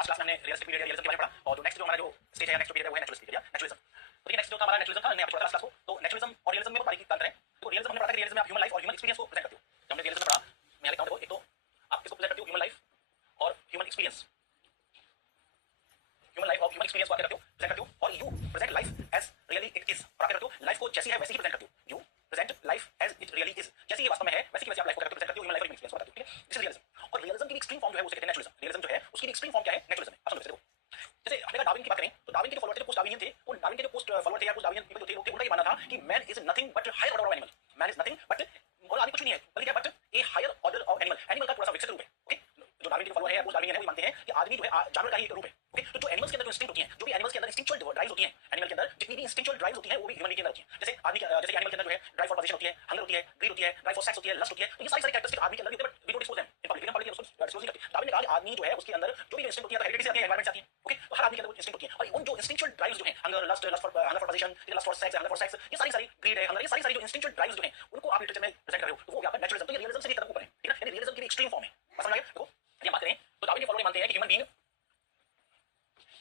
Last class में हमने realistic period या रियलिज्म के बारे में पढ़ा और जो नेक्स्ट जो हमारा जो स्टेज है या नेक्स्ट पीरियड है वो है नेचुरलिस्ट पीरियड या नेचुरलिज्म। तो ये नेक्स्ट जो था हमारा नेचुरलिज्म था, हमने यहाँ पे छोड़ा क्लास को। तो नेचुरलिज्म और रियलिज्म में बहुत बारीकी बात करें तो रियलिज्म हमने पढ़ा था कि रियलिज्म में आप ह्यूमन लाइफ और ह्यूमन एक्सपीरियंस को प्रेजेंट करते हो। जब हमने रियलिज्म में पढ़ा, मैं लिखता हूं, देखो, एक तो आप किसको प्रेजेंट करते हो, ह्यूमन लाइफ और ह्यूमन एक्सपीरियंस। ह्यूमन लाइफ और ह्यूमन एक्सपीरियंस को क्या करते हो, प्रेजेंट करते हो। और you present life as really it is, और आप क्या करते हो, लाइफ को जैसी है वैसी ही प्रेजेंट करते हो। You present life as it really is, जैसी ये वास्तव में है वैसी की वैसी आप लाइफ को प्रेजेंट करते हो, ह्यूमन लाइफ और ह्यूमन एक्सपीरियंस को बताते हो। ठीक है, दिस इज रियलिज्म। और रियलिज्म की एक्सट्रीम फॉर्म जो है उसे कहते हैं नेचुरलिज्म। रियलिज्म जो है उसकी एक्सट्रीम फॉर्म क्या है, नेचुरलिज्म है। आप समझ देखो, जैसे हमने डार्विन की बात करें तो डार्विन के जो फॉलोअर थे, पोस्ट डार्विनियन थे, वो डार्विन के जो पोस्ट फॉलोअर थे या पोस्ट डार्विनियन पीपल थे, उनका ये मानना था कि man is nothing but higher order of animal. Man is nothing but, और आदमी कुछ नहीं है बल्कि क्या, but a higher order of animal. Animal का थोड़ा सा विकसित रूप है। ओके, जो डार्विन के फॉलोअर है या पोस्ट डार्विनियन है वो मानते हैं कि आदमी जो है जानवर का ही रूप है। ओके, तो जो एनिमल्स के अंदर जो इंस्टिंक्ट होती है, जो भी एनिमल्स के अंदर इंस्टिंक्चुअल ड्राइव्स होती हैं, एनिमल के अंदर जितनी भी इंस्टिंक्चुअल ड्राइव्स होती हैं वो भी ह्यूमन के अंदर होती हैं। जैसे आदमी जैसे एनिमल के अंदर जो है ड्राइव फॉर पोजीशन होती है, हंगर होती है, ग्रीड होती है, ड्राइव फॉर सेक्स होती है, लस्ट होती है। तो ये सारी कैरेक्टरिस्टिक आदमी के अंदर होती है, but we don't disclose them in public. हम पब्लिक उसको डिस्क्लोज नहीं करते। डार्विन ने कहा कि आदमी जो है उसके अंदर जो भी इंस्टिंक्ट होती है, हेरिडिटी से आती है, एनवायरनमेंट से आती है। ओके, तो हर आदमी के अंदर इंस्टिंक्ट होती है और उन जो इंस्टिंक्चुअल ड्राइव्स जो हैं, hunger, lust, hunger for position, lust for sex, hunger for sex, ये सारी ग्रीड है, हंगर, ये सारी जो इंस्टिंक्चुअल ड्राइव्स जो हैं उनको आप लिटरेचर में प्रेजेंट कर रहे हो, तो वो आपका नेचुरलिज्म। तो ये रियलिज्म से भी कदम ऊपर है। ठीक है, यानी रियलिज्म की एक्सट्रीम फॉर्म है। समझ में आया? देखो, ये बात करें तो डार्विन के फॉलोअर मानते हैं कि human being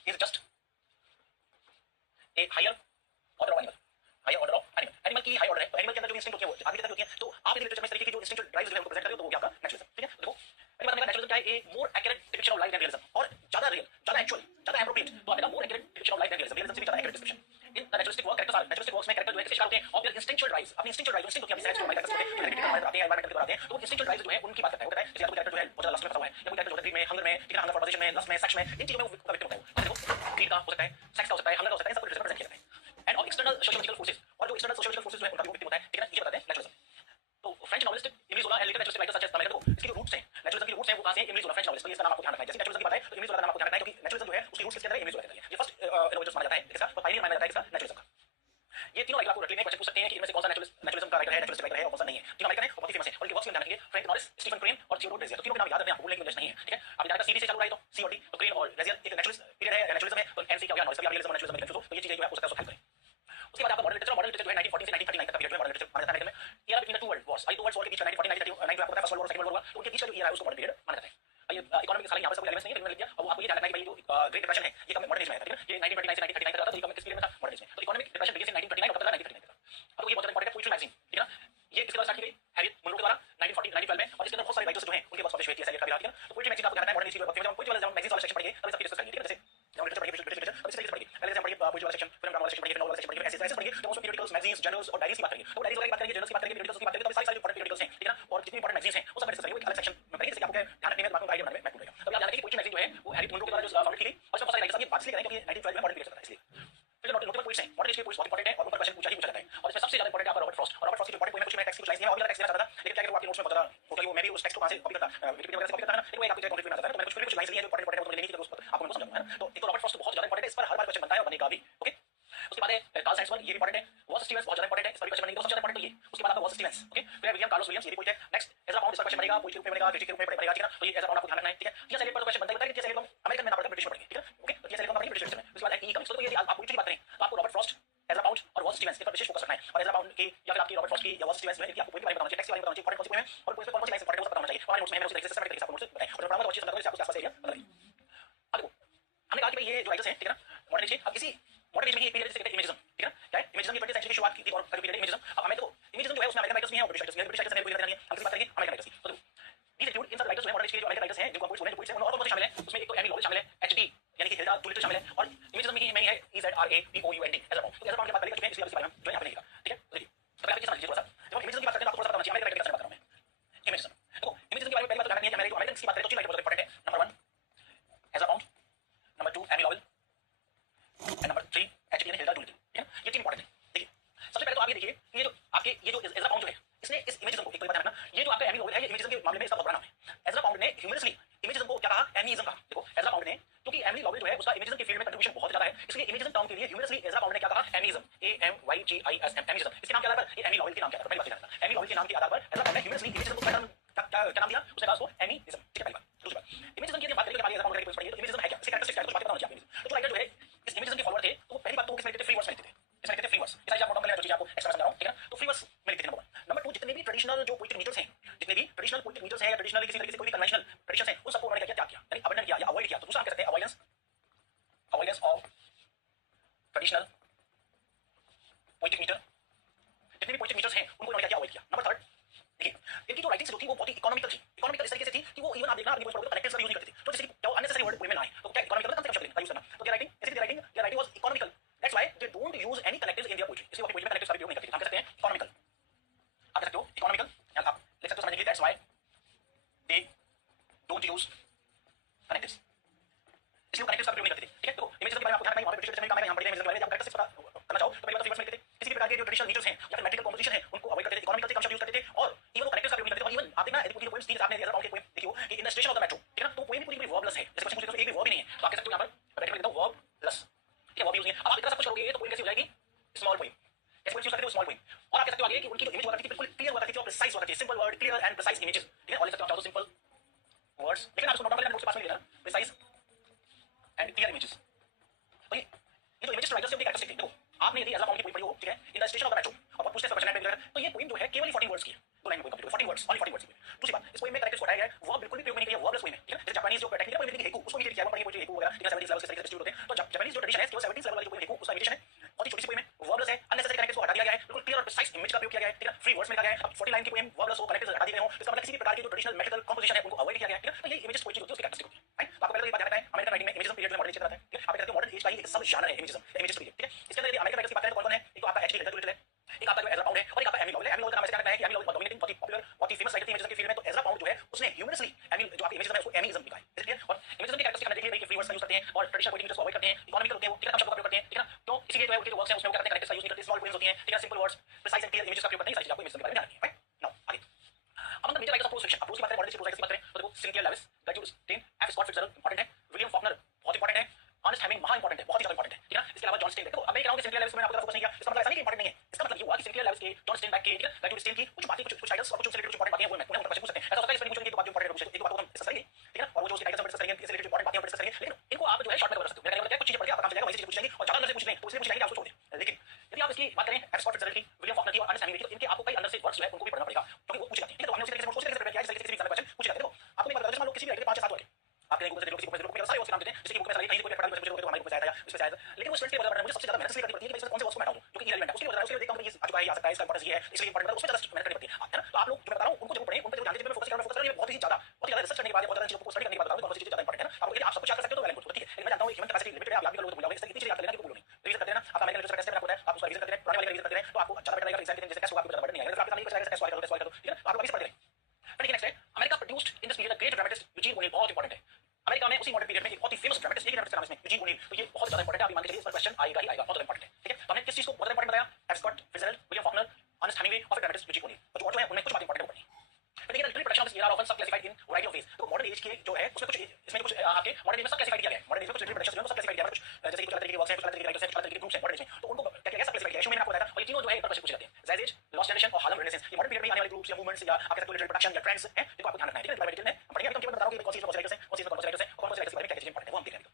is just a higher order of animal. Higher order of animal, animal की हाई ऑर्डर है। तो एनिमल के अंदर जो इंस्टिंक्ट होती है वो आदमी के अंदर होती है। तो आप यदि लिटरेचर में इस तरीके की जो इंस्टिंक्चुअल ड्राइव्स जो है उनको प्रेजेंट करते हो तो वो क्या आपका नेचुरलिज्म। ठीक है, देखो पहली बात हमने कहा नेचुरलिज्म क्या है, a more accurate depiction of life than realism, और ज्यादा रियल, ज्यादा एक्चुअल, ज्यादा एप्रोप्रिएट। तो आपने कहा more accurate depiction of life than realism, realism से भी ज्यादा accurate description. In the naturalistic work characters are, naturalistic works में कैरेक्टर जो है किसके शिकार होते हैं, ऑफ देयर इंस्टिंक्चुअल ड्राइव्स। अपनी इंस्टिंक्चुअल ड्राइव, इंस्टिंक्ट होती है, अपनी सेक्स जो हमारे कैरेक्टर्स होते हैं, हेरिडिटी हमारे आते हैं, एनवायरनमेंट के द्वारा आते हैं। तो वो इंस्टिंक्चुअल ड्राइव्स जो है उनकी बात करता है। वो कहता है जैसे कोई कैरेक्टर जो है बहुत ज्यादा लस्ट में फंसा हुआ है, या कोई कैरेक्टर जो है ग्रीड में, हंगर में, ठीक है, हंगर फॉर पोजीशन में, लस्ट में, सेक्स में, इन चीजों में वो विक्टिम होता है। तो देखो ग्रीड का हो सकता है, सेक्स का हो सकता है, हंगर का हो सकता है, सब कुछ रिप्रेजेंट किया जाता है। End of external sociological forces, और जो एक्सटर्नल सोशियोलॉजिकल फोर्सेस जो है उनका भी विक्टिम होता है। ठीक है ना, ये बताते हैं नेचुरलिज्म। तो French novelist Emile Zola and later naturalist writer such as तमेलो, इसकी जो रूट्स हैं नेचुरलिज्म की रूट्स हैं वो कहां से है, एमिली ज़ोला फ्रेंच नॉवेलिस्ट। तो इसका नाम आपको ध्यान रखना है। जैसे नेचुरलिज्म की बात है तो एमिली ज़ोला का नाम आपको ध्यान रखना है, क्योंकि नेचुरलिज्म जो है उसकी रूट्स किसके अंदर है, एमिली ज़ोला के अंदर है। ये फर्स्ट इनोवेटर्स माना जाता है इसका, तो पायनियर माना जाता है इसका नेचुरलिज्म का। ये तीनों राइटर आपको रट लेने क्वेश्चन पूछ सकते हैं कि इनमें से कौन सा नेचुरलिज्म का राइटर है, नेचुरलिस्ट राइटर है, और कौन सा नहीं है। तीनों राइटर हैं और बहुत ही फेमस है और इनके वर्क्स में ध्यान रखिए, फ्रैंक नॉरिस, स्टीफन क्रेन और थियोडोर ड्रेजियर। तो तीनों के नाम याद रखने आपको भूलने की गुंजाइश नहीं है। ठीक है, आप जानेगा सीडी से चालू रहा है तो सी और डी, तो क्रेन और ड्रेजियर एक नेचुरलिस्ट पीरियड है, नेचुरलिज्म है, तो एनसी क्या हो गया, नॉरिस का भी रियलिज्म और नेचुरलिज्म में कंफ्यूज हो, तो ये चीजें जो है हो सकता है उसको हेल्प करें। उसके बाद आपका मॉडर्न लिटरेचर, मॉडर्न लिटरेचर जो है 1914 से 1939 तक का पीरियड है मॉडर्न लिटरेचर माना जाता है। में era between the two world wars, दो वर्ल्ड वॉर के बीच में 1914 1939 आपको पता है first world war second world war, तो उनके बीच का जो era है उसको मॉडर्न पीरियड माना जाता है। ये इकोनॉमिक सारे यहाँ पर सब एलिमेंट्स नहीं है, मैंने लिख दिया। अब आपको ये ध्यान रखना है कि भाई जो ग्रेट डिप्रेशन है ये कब मॉडर्न एज में आया था। ठीक है, ये 1929 से 1939 तक आता, तो ये कब किस पीरियड में था, मॉडर्न एज में। तो इकोनॉमिक डिप्रेशन बिगिंस इन 1929 और 1939 तक। अब ये बहुत इंपॉर्टेंट है, पोएट्री मैगजीन। ठीक है ना, ये किसके द्वारा स्टार्ट की गई, हैरियट मुनरो के द्वारा 1940 1912 में, और इसके अंदर बहुत सारे राइटर्स जो हैं उनके वर्क्स पब्लिश हुए थे। ऐसे लिखा भी रहा। ठीक है, तो पोएट्री मैगजीन आपको ध्यान रखना है, मॉडर्न एज की वक्त में जब पोएट्री वाला मैगजीन वाला सेक्शन पढ़िए तब सब डिस्कस करेंगे। ठीक है, जैसे जब लिटरेचर पढ़िए, ब्रिटिश लिटरेचर, अब इस तरीके से पढ़िए। पहले जैसे पढ़िए पोएट्री वाला सेक्शन, फिर ड्रामा वाला सेक्शन पढ़िए, फिर नॉवेल वाला सेक्शन पढ़िए, ऐसे ऐसे पढ़िए। तो उसमें पीरियडिकल्स, मैगजीन्स, जर्नल्स और डायरीज की बात करेंगे। तो डायरीज वगैरह की बात करेंगे, जर्नल्स की बात करेंगे, पीरियडिकल्स की बात करेंगे, तो सारी इंपॉर्टेंट पीरियडिकल्स हैं। ठीक है ना, और जितनी इंपॉर्टेंट मैगजीन्स हैं वो सब डिस्कस करेंगे, एक अलग सेक्शन में पढ़ेंगे। जैसे आपको ध्यान रखने में दिमाग में आइडिया बनाने में महत्वपूर्ण रहेगा। तो आप ध्यान रखिए पोएट्री मैगजीन जो है वो हैरिट मुनरो के द्वारा जो फाउंड की गई, और इसमें बहुत सारे राइटर्स ये बात इसलिए करेंगे क्योंकि 1912 में मॉडर्न पीरियड चल रहा है इसलिए। फिर नोटेबल पोइट्स हैं, मॉडर्न एज के पोइट्स बहुत इंपॉर्टेंट है और उन पर क्वेश्चन पूछा ही पूछा जाता है। और इसमें सबसे ज्यादा इंपॉर्टेंट है आपका रॉबर्ट फ्रॉस्ट। और रॉबर्ट फ्रॉस्ट की जो इंपॉर्टेंट पोएम है कुछ मैं टेक्स्ट की कुछ लाइंस नहीं है, और भी ज्यादा टेक्स्ट देना चाहता था, लेकिन क्या करूं आपके नोट्स में बहुत ज्यादा टोटली वो मैं भी उस टेक्स्ट को कहां से कॉपी करता, विकिपीडिया वगैरह से कॉपी करता है ना, लेकिन वो एक आपके कॉन्ट्रीब्यूट में आ जाता है। तो मैंने कुछ लाइंस ली है जो इंपॉर्टेंट है, वो लेने की जरूरत है, आपको मैं समझाऊंगा, है ना। तो एक तो रॉबर्ट फ्रॉस्ट बहुत ज्यादा इंपॉर्टेंट है, इस पर हर बार क्वेश्चन बनता है और बनेगा भी। ओके, उसके बाद है कार्ल सैंडबर्ग, ये भी इंपॉर्टेंट है। वॉस स्टीवंस बहुत ज्यादा इंपॉर्टेंट है, इस पर भी क्वेश्चन बनेगा, सबसे ज्यादा इंपॉर्टेंट तो ये। उसके बाद आपका वॉस स्टीवंस, ओके, फिर विलियम कार्लोस विलियम्स, ये भी पोएट है। नेक्स्ट एज़रा पाउंड, इस पर क्वेश्चन बनेगा, पोएट के रूप में बनेगा, क्रिटिक के रूप में बनेगा। ठीक है ना, तो ये एज़रा पाउंड आपको ध्यान रखना है। ठीक है, टीएस एलियट पर क्वेश्चन बनता है, टीएस एलियट अमेरिकन में ना पढ़ते ब्रिटिश में पढ़ेंगे। ठीक है, ओके, तो टीएस एलियट का पढ़ेंगे ब्रिटिश में। उसके बाद है ई कमिंग्स। तो ये आप पोएट्री की बात करें तो आपको रॉबर्ट फ्रॉस्ट, एज़रा पाउंड और वॉस स्टीवंस इस पर विशेष फोकस रखना है। और एज़रा पाउंड की या फिर आपकी रॉबर्ट फ्रॉस्ट की या वॉस स्टीवंस में इनकी आपको पोएट्री के बारे में बताना चाहिए, टेक्स्ट के बारे में बताना चाहिए, इंपॉर्टेंट कौन सी पोएम है और पोएम में कौन सी लाइंस इंपॉर्टेंट है वो सब बताना चाहिए। हमारे नोट्स में मैंने उसी तरीके से सिस्टमैटिक तरीके से आपको नोट्स बताए और जो पढ़ाऊंगा तो अच्छी से समझ आपको आसपास एरिया बता देंगे। अब देखो हमने कहा कि भाई ये जो राइटर्स हैं, ठीक है ना, मॉडर्न एज के, अब इसी मॉडर्न एज में ये पीरियड जिसे कहते हैं इमेजिज्म। ठीक है ना, क्या है इमेजिज्म की 20वीं सेंचुरी की शुरुआत की थी और पीरियड इमेजिज्म। अब हमें देखो इमेजिज्म जो है उसमें अमेरिकन राइटर्स भी हैं और ब्रिटिश राइटर्स भी हैं। ब्रिटिश राइटर्स ने पूरी हम किस बात करेंगे, अमेरिकन राइटर्स की। तो देखो these include इन सब राइटर्स में मॉडर्न एज के जो अमेरिकन राइटर्स हैं जिनको हम पोइट्स बोलते हैं, जो पोइट्स हैं उनमें और कौन से शामिल हैं, उसमें एक तो एमी लॉवेल शामिल है, एचडी यानी कि हिल्डा डुलिटल शामिल है, और इमेजिज्म में ही है EZRAPOUND एज़रा पाउंड। तो एज़रा पाउंड की बात करेंगे इसलिए इस बारे में जो है यहाँ पे नहीं लिखा। ठीक है, तो देखिए तो पहले समझ लीजिए थोड़ा सा, जब हम इमेजिज्म की बात करते हैं तो आपको थोड़ा सा बताना चाहिए अमेरिकन राइटर की बात कर रहा हूं मैं। इमेजिज्म देखो, इमेजिज्म के बारे में पहली बात तो ध्यान रखनी है कि अमेरिकन की बात करें तो तीन राइटर बहुत इंपॉर्टेंट है। Number 1 Ezra Pound, number 2 Amy Lowell and number 3 HD यानी हिल्डा डुलिटल। ठीक है, ये तीन इंपॉर्टेंट है। देखिए सबसे पहले तो आप ये देखिए ये जो आपके ये जो एज़रा पाउंड जो है इसने इस इमेजिज्म को एक तो बात रखना, ये जो आपका एमी लॉवेल है ये इमेजिज्म के मामले में इसका बहुत बड़ा नाम है। एज़रा पाउंड ने ह्यूमरसली इमेजिज्म को क्या कहा, एमीइज्म कहा। देखो एज़रा पाउंड ने, क्योंकि एमी लॉवेल जो है उसका इमेजिज्म के फील्ड में कंट्रीब्यूशन बहुत ज्यादा है, इसलिए इमेजिज्म टर्म के लिए ह्यूमरसली एज़रा पाउंड ने क्या कहा, एमीइज्म, AMYGISM एमीइज्म। इसके नाम के आधार पर ये एमी लॉवेल के नाम के आधार पर पहली बात जानना, एमी लॉवेल के नाम के आधार पर एज़रा पाउंड ने ह्यूमरसली इमेजिज्म को क्या नाम दिया, उसने कहा उसको एमीइज्म। ठीक है, पहली बात। दूसरी बात इमेजिज्म की बात करें तो हमारी एज़रा पाउंड की पढ़िए तो इमेजिज्म है क्या, इसके कैरेक्टरिस्टिक्स क्या है कुछ बातें बताना चाहिए। तो जो राइटर जो है इस इमेजिज्म के फॉलोअर थे तो वो पहली बात तो किसमें लिखते थे, फ्री वर्ड्स में लिखते थे। इसमें लिखते थे फ्री वर्ड्स, ये सारी आप नोट कर लेना जो चीज आपको एक्स्ट्रा समझा रहा हूं। ठीक है ना, तो फ्री वर्ड्स में लिखते थे। नंबर 1। नंबर 2 जितने भी ट्रेडिशनल जो पोएटिक मीटर्स हैं, जितने भी ट्रेडिशनल पोएटिक मीटर्स हैं या ट्रेडिशनल किसी तरीके से कोई भी कन्वेंशनल ट्रेडिशन है उन सबको उन्होंने क्या किया, त्याग किया, यानी अबंडन किया या अवॉइड किया। तो दूसरा हम कह सकते हैं अवॉइडेंस वगैरह, ठीक है, 70 लेवल्स किस तरीके से डिस्ट्रीब्यूट होते हैं। तो जापानीज जो ट्रेडिशन है केवल 70 लेवल वाली जो पोएम लिखो उसका वेरिएशन है, बहुत ही छोटी सी पोएम है, वर्बलेस है, अननेसेसरी कनेक्टेड को हटा दिया गया है, बिल्कुल क्लियर और प्रिसाइज इमेज का प्रयोग किया गया है, ठीक है, फ्री वर्ड्स में लिखा गया है। अब 40 लाइन की पोएम वर्बलेस हो, कनेक्टेड हटा दिए गए हो, इसका मतलब किसी भी प्रकार की जो ट्रेडिशनल मेथडल कंपोजिशन है उनको अवॉइड किया गया है, ठीक है। तो ये इमेजेस पोएट्री होती है, उसकी कैरेक्टरिस्टिक होती है, राइट। तो आपको पहले तो ये बात ध्यान रखना है, अमेरिकन राइटिंग में इमेजिज्म पीरियड में मॉडर्न एज चल रहा है, ठीक है। आप कहते हो मॉडर्न एज का ही एक सब genre है इमेजिज्म, इमेजेस पीरियड, ठीक है। इसके अंदर यदि अमेरिकन राइटर्स की बात करें तो कौन-कौन है? एक तो आपका एचजी वेल्स है, एक आपका जो एज़रा पाउंड है और एक आपका एमी लॉवेल है। एमी लॉवेल का नाम ऐसे क्या रखना है कि एमी लॉवेल बहुत डोमिनेटिंग, बहुत ही पॉपुलर, बहुत ही फेमस राइटर थे इमेजिज्म के फील्ड में। तो एज़रा पाउंड जो है उसने ह्यूमरसली एमी जो आपका इमेजिज्म है उसको एमीइज्म लिखा है, ठीक है। और इमेजिज्म की कैरेक्टरिस्टिक हमने देखी है भाई कि फ्री वर्ड्स का यूज करते हैं और ट्रेडिशनल पोएट्री को अवॉइड करते हैं, इकोनॉमिकल होते हैं वो, ठीक है, कम शब्दों का प्रयोग करते हैं, ठीक है ना। तो इसीलिए जो है उनके जो वर्क्स हैं उसमें वो क्या करते हैं, कनेक्टेड का यूज नहीं करते, स्मॉल पोएम्स होती हैं, ठीक है, simple words, precise and clear images का प्रयोग करते हैं। सारी चीजें आपको इमेजिज्म के बारे में ध्यान रखनी है, राइट। नाउ आगे among the major writers of prose fiction, अब प्रोज की बात करें, मॉडर्न प्रोज राइटर्स की बात करें तो देखो Sinclair Lewis, Gertrude Stein, F Scott Fitzgerald important है, विलियम फॉकनर बहुत इंपॉर्टेंट है, अर्नेस्ट हेमिंग महा इंपॉर्टेंट है, बहुत ही ज्यादा इंपॉर्टेंट है, ठीक है ना। इसके अलावा जॉन स्टेन, देखो अब मैं कह रहा हूं कि सिंथिया लेविस मैंने आपको फोकस नहीं किया, इसका मतलब ऐसा नहीं कि इंपॉर्टेंट नहीं है, इसका मतलब ये हुआ कि सिंथिया लेविस के, जॉन स्टेनबैक के, ठीक है, गर्ट्रूड स्टेन की कुछ बातें, कुछ टाइटल्स और कुछ रिलेटेड कुछ इंपॉर्टेंट बातें हैं वो मैं उन्हें क्वेश्चन पूछ सकते हैं। ऐसा होता है इस पर पूछेंगे तो बात इंपॉर्टेंट है, एक बात को हम डिस्कस करेंगे, ठीक है, और वो जो उसके टाइटल्स हम डिस्कस करेंगे, इससे रिलेटेड इंपॉर्टेंट बातें हम डिस्कस करेंगे, लेकिन इनको आप जो है शॉर्ट में कर सकते हो। मेरा कहना है कुछ चीजें पढ़ के आपका काम चलेगा, वैसी चीजें पूछ लेंगे और ज्यादा अंदर से पूछ लेंगे तो इसलिए पूछ लेंगे आप उसको छोड़ दें। लेकिन यदि आप इसकी बात करें एफ स्कॉट फिट्जजेराल्ड की, विलियम फॉकनर की और अर्नेस्ट हेमिंग की, तो इनके आपको कई अंदर से वर्क्स जो है उनको भी पढ़ना पड़ेगा क्योंकि वो पूछे जाते हैं, ठीक है। तो हमने उसी तरीके से सोच तरीके से प्रिपेयर किया, जिस तरीके से एग्जाम में क्वेश्चन पूछे जाते हैं। देखो आपको मैं बता दूं, मान लो किसी भी राइटर के 5 से 7 वर्क है, आप कहीं गूगल से देख लो, किसी बुक में सारे उसके नाम देते हैं, जैसे कि बुक में सारे कहीं कोई पढ़ा मुझे तो हमारी बुक में आया था, इस पे आया था, लेकिन वो स्टूडेंट के बजाय मुझे सबसे ज्यादा मेहनत इसलिए करनी पड़ती है कि मैं कौन से वर्क्स को मैं हटाऊं जो कि इरेलेवेंट है, उसके बजाय उसके देखता हूं कि ये आ चुका है, ये आ सकता है, इसका इंपॉर्टेंस ये है, इसलिए इंपॉर्टेंट है, उसमें ज्यादा मेहनत करनी पड़ती है ना। तो आप लोग जो मैं बता रहा हूं उनको जरूर पढ़ें, उन पे जरूर ध्यान दीजिए। मैं फोकस कर रहा हूं बहुत ही ज्यादा रिसर्च करने के बाद, बहुत ज्यादा चीजों को स्टडी करने के बाद बता रहा हूं कौन सी चीजें ज्यादा इंपॉर्टेंट है ना। आपको यदि आप सब कुछ याद कर सकते हो तो वेल एंड गुड, ठीक है। लेकिन मैं जानता हूं ह्यूमन कैपेसिटी लिमिटेड है, आप याद भी कर लोगे तो भूल जाओगे, इसलिए इतनी चीजें याद कर लेना कि भूलो नहीं, रिवीजन करते रहना। आप अमेरिकन लिटरेचर टेस्ट में आपको होता है, आप उसका रिवीजन करते रहें, पुराने वाले का रिवीजन करते रहें तो आपको ज्यादा बेटर लगेगा। एग्जाम के दिन जैसे टेस्ट होगा आपको ज्यादा बर्डन नहीं आएगा, आपके सामने कुछ आएगा टेस्ट सॉल्व कर दो, ठीक है। आप लोग अभी से पढ़ते रहें। फिर देखिए नेक्स्ट है, America produced in this period a great dramatist Eugene O'Neill, बहुत इंपॉर्टेंट है। अमेरिका में उसी मॉडर्न पीरियड में एक बहुत ही फेमस ड्रामेटिस्ट, एक ड्रामेटिस्ट का नाम इसमें यूजीन ओनील, तो ये बहुत ज्यादा इंपॉर्टेंट है। आप मान के चलिए इस पर क्वेश्चन आएगा ही आएगा, बहुत ज्यादा इंपॉर्टेंट है, ठीक है। तो हमने किस चीज को बहुत ज्यादा इंपॉर्टेंट बताया, F Scott Fitzgerald, William Faulkner, Ernest Hemingway और फिर ड्रामेटिस्ट यूजीन ओनील, और जो है उनमें कुछ बातें इंपॉर्टेंट पढ़नी है। फिर देखिए literary production of this era often sub classified in variety of ways. तो मॉडर्न एज के जो है उसमें कुछ इसमें कुछ आपके मॉडर्न एज में सब क्लासिफाइड किया गया है, मॉडर्न एज में कुछ लिटरेरी प्रोडक्शन जो है सब क्लासिफाइड किया गया है, कुछ जैसे कि कुछ अलग तरीके के वर्क्स हैं, कुछ अलग तरीके के राइटर्स हैं, कुछ अलग तरीके के ग्रुप्स हैं मॉडर्न एज में, तो उनको क्या किया गया, सब क्लासिफाइड किया है। मैंने आपको बताया था, और ये तीनों जो है एक बार क्वेश्चन पूछे जाते हैं, ज़ायज एज, लॉस्ट जनरेशन और हार्लेम रेनेसेंस। ये मॉडर्न पीरियड में आने वाले ग्रुप्स या मूवमेंट्स या आप कह सकते हो लिटरेरी प्रोडक्शन या ट्रेंड्स हैं, जिनको आपको ध्यान रखना है, ठीक है। डिटेल में हम पढ़ेंगे, अभी तो केवल बता रहा हूं कि कौन सी कौन से राइटर्स हैं, कौन सी कौन से राइटर्स हैं और कौन से राइटर्स के बारे में क्या चीजें इंपॉर्टेंट है वो हम देख रहे हैं।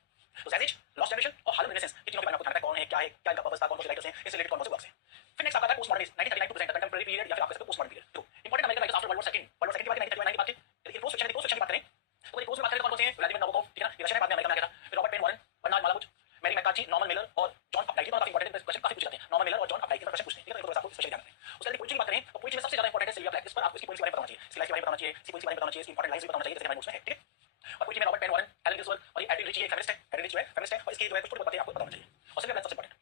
तो ज़ायज एज, लॉस्ट जनरेशन और हार्लेम रेनेसेंस, ये तीनों के बारे में आपको ध्यान रखना है, कौन है, क्या है, क्या इनका पर्पस था, कौन से राइटर्स हैं, इससे रिलेटेड कौन कौन से वर्क्स हैं। फिर नेक्स्ट आता है post modern age, 1939 to present, contemporary period या फिर आप कह सकते हो पोस्ट मॉडर्न पीरियड। तो important American writers after world war second, world war second की बात करें, 1939 की बात करें। लेकिन पोस्ट सेक्शन की बात करें तो पोस्ट में बात करें तो कौन कौन से हैं, व्लादिमीर नाबोकोव, ठीक है ना, ये रशियन है, बाद में अमेरिका में आ गया था। फिर Robert Penn Warren, Bernard Malamud, Mary McCarthy, Norman Mailer और जॉन अपडाइक, ये काफी इंपॉर्टेंट क्वेश्चन काफी पूछे जाते हैं, नॉर्मन मिलर और जॉन अपडाइक के क्वेश्चन पूछते हैं, ठीक है। तो आपको स्पेशली ध्यान रखना है। उसके बाद पोएट्री की बात करें तो पोएट्री में सबसे ज्यादा इंपॉर्टेंट है सिल्विया प्लैथ, इस पर आपको इसकी पोएट्री के बारे में बताना चाहिए, इसकी लाइफ के बारे में बताना चाहिए, इसकी पोएट्री के बारे में बताना चाहिए, इसकी इंपॉर्टेंट लाइन्स भी बताना चाहिए, जैसे हमारे नोट्स में है, ठीक है। और पोएट्री में रॉबर्ट पेन वॉरेन, एलन गिल्सवर्थ और ये एडरिन रिची, एक फेमिनिस्ट है, एडरिन रिची जो है फेमिनिस्ट है, और इसकी जो है कुछ थोड़ी बातें आपको बताना चाहिए। और सिल्विया प्लैथ सबसे इंपॉर्टेंट।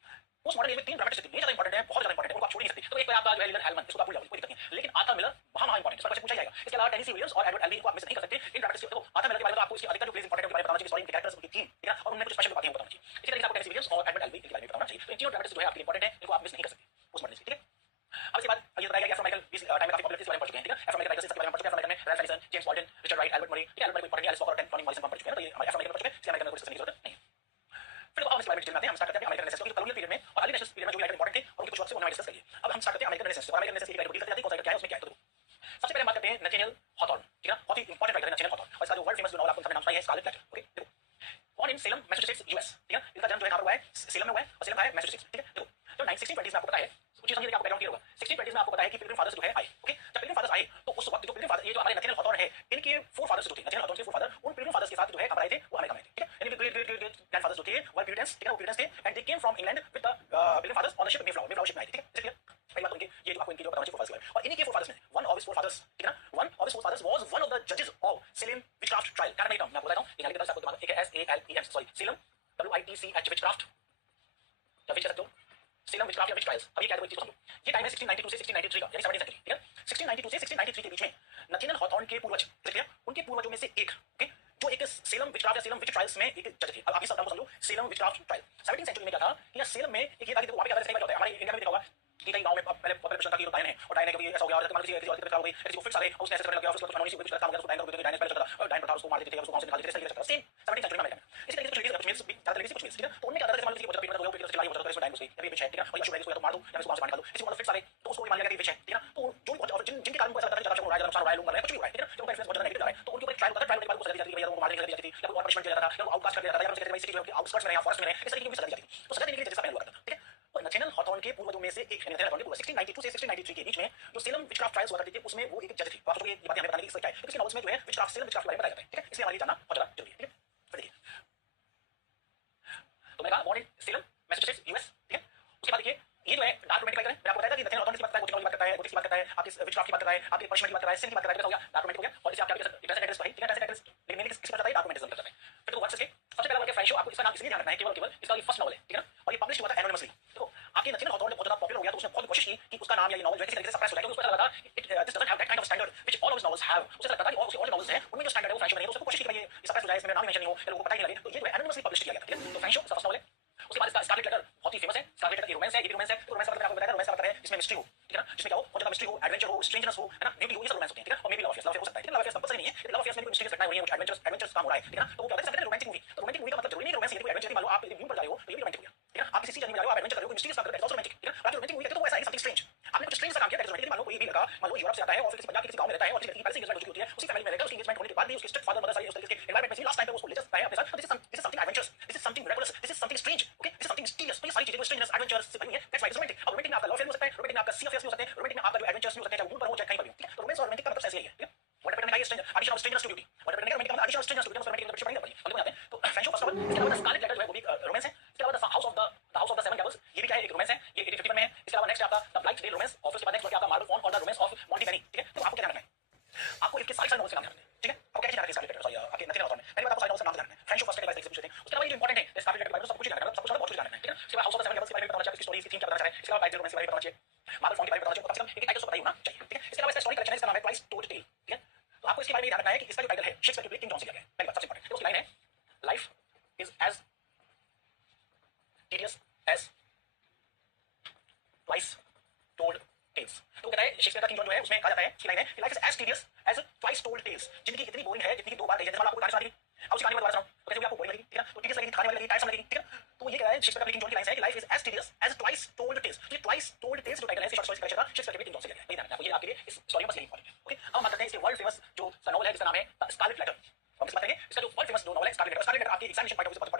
पोस्ट मॉडर्न एज में तीन ड्रामेटिस्ट थे, ये ज्यादा इंपॉर्टेंट है, बहुत ज्यादा इंपॉर्टेंट है, उनको आप छोड़ नहीं सकते। तो एक आपका जो है लीलर हेलमन, इसको आप भूल जाओ, कोई दिक्कत नहीं। लेकिन आर्थर मिलर महा इंपॉर्टेंट, इस पर क्वेश्चन पूछा जाएगा। इसके अलावा टेनेसी विलियम्स और एडवर्ड एल्बी को आप मिस नहीं कर सकते इन ड्रामेटिस्ट। तो आर्थर मिलर के बारे में आपको इसकी अधिकतर जो प्लेस इंपॉर्टेंट है उनके बारे में बताना चाहिए, स्टोरी, उनके कैरेक्टर्स, उनकी थीम, ठीक है, और उनमें कुछ स्पेशल बातें बताना चाहिए। इसी तरीके से आपको टेनेसी विलियम्स और एडवर्ड एल्बी के बारे में बताना चाहिए। तो इन तीनों ड्रामेटिस्ट जो है आपके इंपॉर्टेंट है, इनको आप मिस नहीं कर सकते पोस्ट मॉडर्न, ठीक है। अब इसके बाद ये बताया गया एफ्रो माइकल, इस टाइम में काफी पॉपुलर थे, इस बारे में पढ़ चुके हैं, ठीक है। एफ्रो माइकल राइटर्स के बारे में पढ़ चुके हैं, एफ्रो माइकल में Ralph Ellison, James Baldwin, Richard Wright, Albert Murray, ठीक है। एल्बर्ट मरी पढ़ लिया, एलिस वॉकर और टॉनी मॉरिसन पढ़ चुके हैं, तो ये हमारे एफ्रो माइकल पढ़ चुके हैं, इसलिए अमेरिकन में कुछ डिस्कस करने की जरूरत नहीं है। फिर अब हम इस बारे में डिटेल में आते हैं, हम स्टार्ट करते हैं अमेरिकन रेनेसेंस, क्योंकि कॉलोनियल पीरियड में और अर्ली नेशनल पीरियड में जो राइटर इंपॉर्टेंट थे और उनके कुछ वर्क से उन्हें डिस्कस करिए। अब हम स्टार्ट करते हैं अमेरिकन रेनेसेंस। और अमेरिकन रेनेसेंस की राइटर डिटेल करते हैं, कौन सा राइटर क्या है, उसमें क्या है। तो सबसे पहले बात करते हैं नथानिएल हॉथॉर्न, ठीक है, बहुत ही इंपॉर्टेंट राइटर है नथानिएल हॉथॉर्न, और इसका जो वर्ल्ड फेमस नॉवल आपको सबने नाम सुना है स्कारलेट लेटर, ओके। देखो born in Salem Massachusetts US, ठीक है, इनका जन्म जो है कहां पर हुआ है, सेलम में हुआ है, और सेलम का है मैसाचुसेट्स, ठीक है। देखो तो 1620 में आपको पता है, कुछ चीज समझिए कि आपको बैकग्राउंड क्लियर होगा। 1620 में आपको पता है कि पिलग्रिम फादर्स जो है आए, ओके। जब पिलग्रिम फादर्स आए तो उस वक्त जो पिलग्रिम फादर, ये जो हमारे नथानिएल हॉथॉर्न है, इनके फोर फादर्स जो थे, नथानिएल हॉथॉर्न के फोर फादर, उन पिलग्रिम फादर्स के साथ जो है कब आए थे, वो अमेरिका में, ठीक है। यानी ग्रेट ग्रेट ग्रेट ग्रैंडफादर्स जो थे वर प्यूरिटन्स, ठीक है, वो प्यूरिटन्स थे, and they came from England with the Pilgrim Fathers on the ship Mayflower ship में आए थे, ठीक है। इसलिए पहली बात उनकी ये जो आपको इनकी जो बताना चाहिए फोर फादर्स, और इन्हीं के फोर फादर्स में one of his forefathers, ठीक है ना, one of his forefathers was one of the जजेस ऑफ सेलेम विचक्राफ्ट ट्रायल। क्या नाम मैं आपको बताता हूं, ये नाम आपको दिमाग में, एक है SALEM, sorry Salem WITCH witchcraft या विच कह सकते हो, सेलम विचक्राफ्ट या विच ट्रायल्स। अब ये क्या है, चीज समझो, ये टाइम है 1692 से 1693 का, यानी 17वीं सेंचुरी, ठीक है। 1692 से 1693 के बीच में नथानिएल हॉथॉर्न के पूर्वज, ठीक है, उनके पूर्वजों में से एक, ओके, जो एक सेलम विचक्राफ्ट या सेलम विच ट्रायल्स में एक जज थे। अब आप इस शब्द को समझो, सेलम विचक्राफ्ट ट्रायल। 17वीं सेंचुरी में क्या था कि या सेलम में एक ये था कि देखो वहां पे क्या होता है, हमारे इंडिया में देखा होगा कि कई गांव में पहले पॉपुलर प्रश्न था कि डायन है, और डायन है कभी ऐसा हो गया, और मान लीजिए किसी औरत हो गई, किसी को फिक्स आ गई, उसने ऐसे करने लग गया, उसको अनोनी सी कुछ काम हो गया, उसको डायन कर देते, डायन पहले चलता था, और डायन प्रथा उसको मार देते थे, उसको गांव से निकाल देते थे, ऐसा करता सेम 17वीं सेंचुरी में अमेरिका में। इसी तरीके से कुछ मिल्स भी ज्यादा लेडीज कुछ मिल्स, ठीक है। तो उनमें क्या था, जैसे मान लीजिए बहुत ज्यादा पेट में हो गया, चलाई हो जाता है, इसमें डायन घुस गई, या फिर विच है, ठीक है, और यशु को या तो मार दो या इसको गांव से बाहर निकाल दो, इसी को फिक्स आ गए तो उसको भी मान लिया गया कि विच है, ठीक है। तो जो भी जिनके कारण को ऐसा लगता है ज्यादा हो रहा है, ज्यादा नुकसान हो रहा है, लोग मर रहे हैं, कुछ भी हो रहा है, ठीक है, जो उनका इन्फ्लुएंस बहुत ज्यादा नेगेटिव आ रहा है, तो उनके ऊपर ट्रायल होता है, ट्रायल के बाद उनको सजा दी जाती है, भैया उनको मारने की सजा दी जाती थी, या कोई और पनिशमेंट दिया जाता था, या आउटकास्ट कर दिया जाता था, या फिर कहते हैं सिटी जो आउटस्कर्ट्स में रहे, फॉरेस्ट में रहे, इस तरीके की सजा दी जाती थी। तो सजा देने के लिए जैसा पहले हुआ करता था, ठीक है। तो नथानिएल हॉथॉर्न के पूर्वजों में से एक, नथानिएल हॉथॉर्न के पूर्वज 1692 से 1693 के बीच में जो सेलम विचक्राफ्ट ट्रायल्स हुआ करते थे, उसमें वो एक जज थे। तो आप सोचोगे ये बातें हमें बताने की इसका क्या है, तो इसके नॉवेल्स में जो है विचक्राफ्ट, सेलम विचक्राफ्ट के बारे में बताया जाता है, ठीक है। इसलिए हमारे लिए जानना बहुत ज्यादा जरूरी है, ठीक है। फिर देखिए born in Salem Massachusetts US, ठीक है। उसके बाद देखिए ये जो है डार्क रोमांटिक राइटर है, मैंने आपको बताया था कि दक्षिण ऑटोन की बात करता है, गोथिक नॉवेल की बात करता है, गोथिक की बात करता है, आपकी विचक्राफ्ट की बात करता है, आपकी पनिशमेंट की बात करता है, सिन की बात करता है, हो गया डार्क रोमांटिक हो गया। और जैसे आपके इंटरेस्ट एक्ट्रेस ठीक है, इंटरेस्ट एक्ट्रेस लेकिन मेनली किस पर जाता है, डार्क रोमांटिज्म करता है। फिर तो वर्ड्स के सबसे पहला वर्ड है फ्रेंचो, आपको इसका नाम इसलिए ध्यान रखना है केवल केवल इसका ये फर्स्ट नॉवल है, ठीक है ना, और ये पब्लिश हुआ था एनोनिमसली। देखो आपके नथिंग ऑथर ने बहुत ज्यादा पॉपुलर हो गया तो उसने बहुत कोशिश की कि उसका नाम या ये नॉवल जो है किसी तरीके से सप्रेस हो जाए, क्योंकि उसको ऐसा लगा it this doesn't have that kind of standard which all of novels have. उसे लगता था कि और उसके और जो नॉवेल्स हैं उनमें जो स्टैंडर्ड है वो फ्रेंचो में नहीं, तो उसने कोशिश की कि भाई ये सप्रेस हो जाए, इसमें नाम ही मेंशन नहीं हो, लोगों को पता ही नहीं लगे, तो ये जो है एनोनिमसली पब्लिश किया गया था, ठीक है। तो फ्रेंचो फर्स्ट नॉवल है। उसके बाद इसका स्कारलेट लेटर बहुत ही फेमस है। स्कारलेट लेटर की रोमांस है, ये भी रोमांस है। तो रोमांस का मतलब आपको बताया, रोमांस का मतलब है जिसमें मिस्ट्री हो, ठीक है ना, जिसमें क्या हो, बहुत ज्यादा मिस्ट्री हो, एडवेंचर हो, स्ट्रेंजनेस हो, है ना, ब्यूटी हो, ये सब रोमांस होते हैं, ठीक है। और मे बी लव अफेयर हो सकता है, ठीक है। लव अफेयर कंपल्सरी नहीं है, लेकिन लव अफेयर में कोई मिस्ट्री घटनाएं हो रही हैं, कुछ एडवेंचर्स काम हो रहा है, ठीक है ना। तो वो क्या होता है रोमांटिक मूवी। तो रोमांटिक मूवी का मतलब जरूरी नहीं है रोमांस, ये कोई एडवेंचर, मान लो आप व्यू पर जा रहे हो तो ये भी रोमांटिक हो गया, ठीक है। आप किसी जर्नी में जा रहे हो, आप एडवेंचर कर रहे हो, कोई मिस्ट्री काम कर रहे हो, रोमांटिक, ठीक है। आप रोमांटिक मूवी देखते हो तो वो ऐसा है समथिंग स्ट्रेंज, आपने कुछ स्ट्रेंज सा काम किया, रोमांटिक। मान लो कोई भी लड़का मान लो यूरोप से आता है और फिर किसी पंजाब के किसी गांव में रहता है और जिसकी पहले से एंगेजमेंट हो चुकी होती है, उसी फैमिली में रहकर उसकी एंगेजमेंट होने के बाद भी उसके स्ट्रिक्ट फादर मदर सारी उस तरीके के एनवायरनमेंट में लास्ट टाइम पे उसको ले जाता है अपने साथ। This is something adventurous, this is something miraculous, this is something strange, okay, this is something mysterious. तो ये सारी चीजें जो स्ट्रेंजनेस एडवेंचरस से बनी है, that's why it is romantic. अब रोमांटिक में आपका लव अफेयर हो सकता है, रोमांटिक में आपका सी अफेयर हो सकते हैं, रोमांटिक में आपका जो एडवेंचर्स हो सकते हैं, चाहे मून पर हो चाहे कहीं पर भी, ठीक है। तो रोमांस और रोमांटिक का मतलब ऐसे ही है, ठीक है। वर्ड पेट में ये stranger addition of strangeness to beauty, Walter Pater में रोमांटिक का मतलब addition of strangeness to beauty, romantic interpretation पढ़नी पड़ेगी, अगले में आते हैं। तो फ्रेंचो फर्स्ट नॉवल। इसके अलावा स्कारलेट लेटर जो है वो भी रोमांस है। इसके अलावा the house of the seven devils, ये भी क्या है, एक रोमांस है, ये 1851 में है। इसके अलावा नेक्स्ट आपका द ब्लाइथ डेल रोमांस, और उसके बाद नेक्स्ट आपका मार्बल फॉन और the romance of Monte Beni, ठीक है। तो आपको क्या ध्यान रखना है, आपको इसके सारे नॉवेल्स के नाम ध्यान रखने हैं, ठीक है। आपको क्या ध्यान रखना है, स्कारलेट लेटर, सॉरी आपके नथिंग ऑथर में मैंने आपको सारे नॉवेल्स के नाम ध्यान रखना है। फ्रेंचो फर्स्ट के बाद पूछते हैं। उसके अलावा ये जो इंपॉर्टेंट है स्कारलेट लेटर के बारे में सब कुछ ध्यान रखना है, सब कुछ बहुत कुछ ध्यान रखना है, ठीक है। उसके बाद house of the seven devils के बारे में पता होना चाहिए, इसकी स्टोरी, इसकी थीम क्या बताना चाह रहा है। इसके अलावा ब्लाइथ डेल रोमांस के बारे में पता होना चाहिए, मार्बल फॉन के बारे में पता होना चाहिए, कम से कम एक टाइटल तो पता ही होना चाहिए, ठीक है। इसके अलावा इसका स्टोरी कलेक्शन है, इसका नाम है ट्वाइस टोल्ड टेल, ठीक है। तो आपको इसके बारे में ध्यान रखना है कि इसका जो टाइटल है शेक्सपियर के किंग जॉन से लिया गया है, पहली बात सबसे इंपॉर्टेंट। तो उसकी लाइन है life is as tedious as twice told tales. तो कहता है शेक्सपियर का किंग जॉन जो है उसमें कहा जाता है कि लाइन है life is as tedious as twice told tales. जिंदगी इतनी बोरिंग है जितनी कि दो बार कही जाए। जैसे आपको कहानी सुना दी, अब उसी कहानी में दोबारा सुनाऊं तो कैसे होगी, आपको बोरिंग लगेगी, ठीक है। तो टीडियस लगेगी, खाने वाली लगेगी, टायरसम लगेगी, ठीक है। तो ये कह रहा है शेक्सपियर का किंग जॉन की लाइन है कि life is as tedious as twice told tales. ये ट्वाइस टोल्ड टेल्स जो टाइटल है शॉर्ट स्टोरीज कलेक्शन का शेक्सपियर के किंग जॉन से लिया गया है, ये ध्यान रखना है। ये आपके लिए इस स्टोरी में बस यही इंपॉर्टेंट है, ओके। अब हम बात करते हैं इसके वर्ल्ड फेमस जो नॉवल है जिसका नाम है स्कारलेट लेटर। हम इस बात करेंगे इसका जो वर्ल्ड फेमस जो नॉवल है स्कारलेट लेटर। स्कारलेट लेटर आपके एग्जामिनेशन पॉइंट ऑफ व्यू से बहुत